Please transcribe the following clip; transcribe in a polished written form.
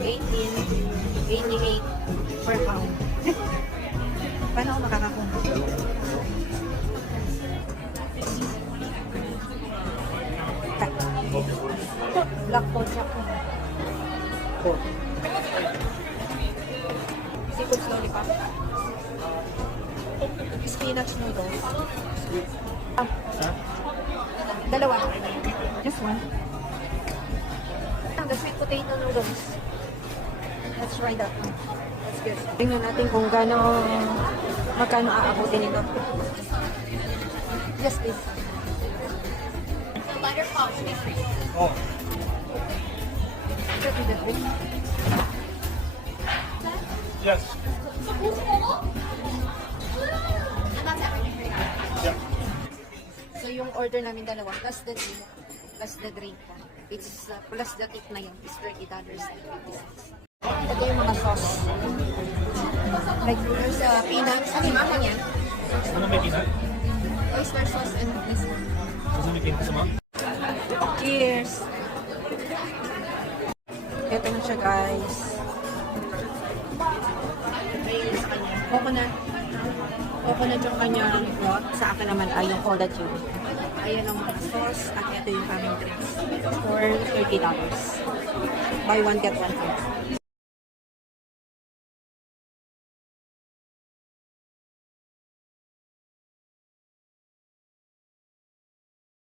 1888 per pound. Paano ako makakakuha? Black pork chop. Seafood lollipop. Spinach noodles. Dalawa. Just one. The sweet potato noodles. Let's try that one. That's good. Tingnan natin kung magkano aabutin ito. Yes, please. Butterpop is free. Oh. That is the drink. Yes. That's everything for you. Yeah. So yung order namin dalawa, plus the drink. It's plus the tip na yun. It's $30. Ito yung mga sauce. Like there's peanuts. Ano yung mga yan? Ano may peanut? Oyster sauce and this one. Susulitin ko sa mga? Cheers! Ito na siya, guys. Coconut yung kanyang broth. Sa akin naman ay yung cola tube. Ayan ang mga sauce. At ito yung aming drinks. For $30. Buy one, get one free.